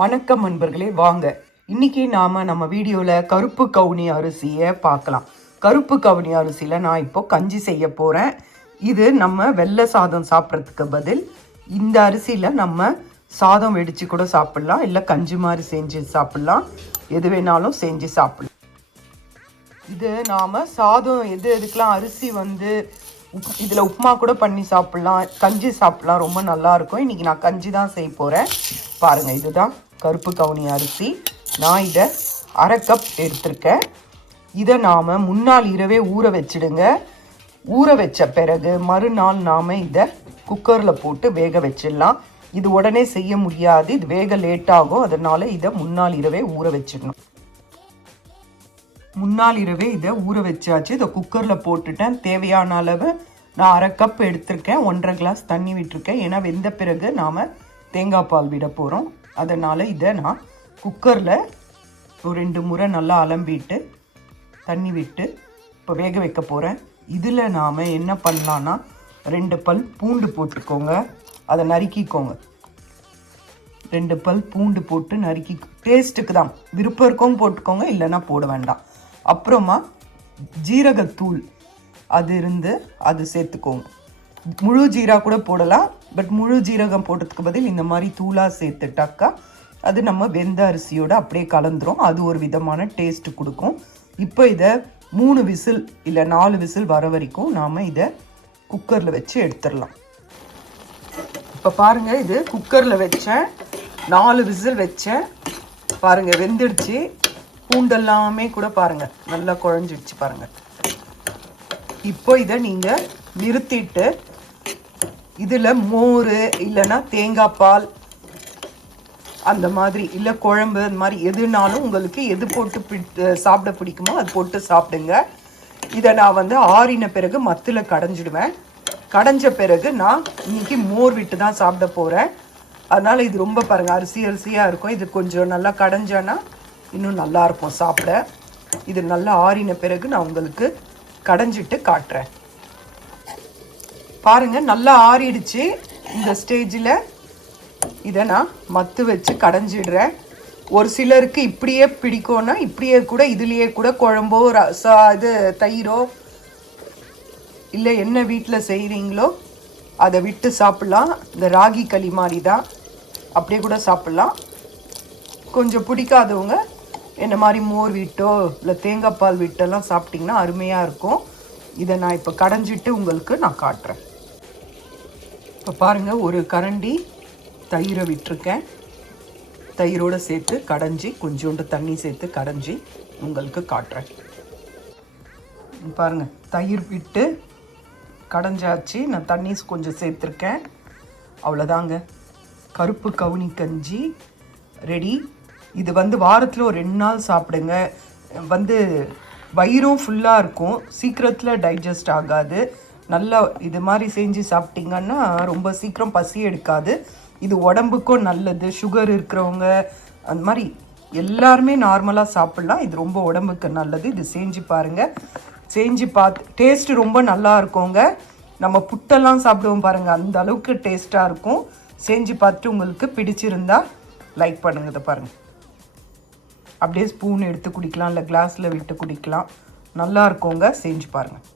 வணக்கம் நண்பர்களே, வாங்க இன்னைக்கு நம்ம வீடியோவில் கருப்பு கவுனி அரிசியை பார்க்கலாம். கருப்பு கவுனி அரிசியில் நான் இப்போ கஞ்சி செய்ய போகிறேன். இது நம்ம வெள்ளை சாதம் சாப்பிட்றதுக்கு பதில் இந்த அரிசியில் நம்ம சாதம் வெடித்து கூட சாப்பிட்லாம், இல்லை கஞ்சி மாதிரி செஞ்சு சாப்பிட்லாம், எது வேணாலும் செஞ்சு சாப்பிட்லாம். இது நாம் சாதம் எதுக்கெலாம் அரிசி இதில் உப்புமா கூட பண்ணி சாப்பிட்லாம், கஞ்சி சாப்பிட்லாம், ரொம்ப நல்லாயிருக்கும். இன்றைக்கி நான் கஞ்சி தான் செய்ய போகிறேன். பாருங்கள், இதுதான் கருப்பு கவுனி அரிசி. நான் இதை 1/2 கப் எடுத்திருக்கேன். இதை நாம் முன்னாள் இரவே ஊற வச்சிடுங்க. ஊற வச்ச பிறகு மறுநாள் நாம் இதை குக்கரில் போட்டு வேக வச்சிடலாம். இது உடனே செய்ய முடியாது, இது வேக லேட்டாகும். அதனால் இதை முன்னாள் இரவே ஊற வச்சிடணும். முன்னாள் இரவே இதை ஊற வச்சாச்சு. இதை குக்கரில் போட்டுட்டேன். தேவையான அளவு நான் 1/2 கப் எடுத்திருக்கேன். 1.5 கிளாஸ் தண்ணி விட்டுருக்கேன். ஏன்னா வெந்த பிறகு நாம் தேங்காய் பால் விட போகிறோம். அதனால் இதை நான் குக்கரில் ஒரு 2 முறை நல்லா அலம்பிட்டு தண்ணி விட்டு இப்போ வேக வைக்க போகிறேன். இதில் நாம் என்ன பண்ணலான்னா 2 பல் பூண்டு போட்டுக்கோங்க, அதை நறுக்கிக்கோங்க. 2 பல் பூண்டு போட்டு நறுக்கி, டேஸ்ட்டுக்கு தான், விருப்பம் இருக்கவும் போட்டுக்கோங்க, இல்லைன்னா போட வேண்டாம். அப்புறமா ஜீரகத்தூள் அது சேர்த்துக்கோங்க. முழு ஜீரா கூட போடலாம், பட் முழு ஜீரகம் போட்டதுக்கு பதில் இந்த மாதிரி தூளாக சேர்த்துட்டாக்கா அது நம்ம வெந்த அரிசியோடு அப்படியே கலந்துரும். அது ஒரு விதமான டேஸ்ட்டு கொடுக்கும். இப்போ இதை 3 விசில் இல்லை 4 விசில் வர வரைக்கும் நாம் இதை குக்கரில் வச்சு எடுத்துடலாம். இப்போ பாருங்கள், இது குக்கரில் வச்சேன், 4 விசில் வச்சேன். பாருங்கள், வெந்துடுச்சு. பூண்டெல்லாமே கூட பாருங்கள் நல்லா குழஞ்சிடுச்சு பாருங்கள். இப்போ இதை நீங்கள் நிறுத்திட்டு இதில் மோர் இல்லைன்னா தேங்காய் பால் அந்த மாதிரி, இல்லை குழம்பு, அந்த மாதிரி எதுனாலும் உங்களுக்கு எது போட்டு சாப்பிட பிடிக்குமோ அது போட்டு சாப்பிடுங்க. இதை நான் ஆறின பிறகு மத்தில் கடைஞ்சிடுவேன். கடைஞ்ச பிறகு நான் இன்னைக்கு மோர் விட்டு தான் சாப்பிட போகிறேன். அதனால் இது ரொம்ப பாருங்கள் அரிசியாக இருக்கும். இது கொஞ்சம் நல்லா கடைஞ்சானா இன்னும் நல்லாயிருக்கும் சாப்பிட. இது நல்லா ஆறின பிறகு நான் உங்களுக்கு கடைஞ்சிட்டு காட்டுறேன். பாருங்கள், நல்லா ஆறிடுச்சு. இந்த ஸ்டேஜில் இதை நான் மத்து வச்சு கடைஞ்சிடுறேன். ஒரு சிலருக்கு இப்படியே பிடிக்கும்னா இப்படியே கூட இதுலேயே கூட குழம்போ தயிரோ இல்லை என்ன வீட்டில் செய்கிறீங்களோ அதை விட்டு சாப்பிட்லாம். இந்த ராகி களி மாதிரி தான், அப்படியே கூட சாப்பிட்லாம். கொஞ்சம் பிடிக்காதவங்க என்ன மாதிரி மோர் விட்டோ இல்லை தேங்காய் பால் விட்டெல்லாம் சாப்பிட்டிங்கன்னா அருமையாக இருக்கும். இதை நான் இப்போ கடைஞ்சிட்டு உங்களுக்கு நான் காட்டுறேன். இப்போ பாருங்கள், ஒரு கரண்டி தயிரை விட்டுருக்கேன். தயிரோடு சேர்த்து கடைஞ்சி கொஞ்சோண்டு தண்ணி சேர்த்து கடைஞ்சி உங்களுக்கு காட்டுறேன். பாருங்கள், தயிர் விட்டு கடைஞ்சாச்சு. நான் தண்ணி கொஞ்சம் சேர்த்துருக்கேன். அவ்வளோதாங்க, கருப்பு கவுனி கஞ்சி ரெடி. இது வாரத்தில் ஒரு 2 நாள் சாப்பிடுங்க. வயிறும் ஃபுல்லாக இருக்கும், சீக்கிரத்தில் டைஜஸ்ட் ஆகாது. நல்லா இது மாதிரி செஞ்சு சாப்பிட்டிங்கன்னா ரொம்ப சீக்கிரம் பசி எடுக்காது. இது உடம்புக்கும் நல்லது. சுகர் இருக்கிறவங்க அந்த மாதிரி எல்லாருமே நார்மலாக சாப்பிட்லாம். இது ரொம்ப உடம்புக்கு நல்லது. இது செஞ்சு பாருங்கள். செஞ்சு பார்த்து டேஸ்ட்டு ரொம்ப நல்லா இருக்குங்க. நம்ம புட்டெல்லாம் சாப்பிடுவோம் பாருங்கள், அந்த அளவுக்கு டேஸ்ட்டாக இருக்கும். செஞ்சு பார்த்துட்டு உங்களுக்கு பிடிச்சிருந்தா லைக் பண்ணுங்க. இதை பாருங்கள், அப்படியே ஸ்பூன் எடுத்து குடிக்கலாம், இல்லை கிளாஸில் விட்டு குடிக்கலாம். நல்லா இருக்குங்க. செஞ்சு பாருங்கள்.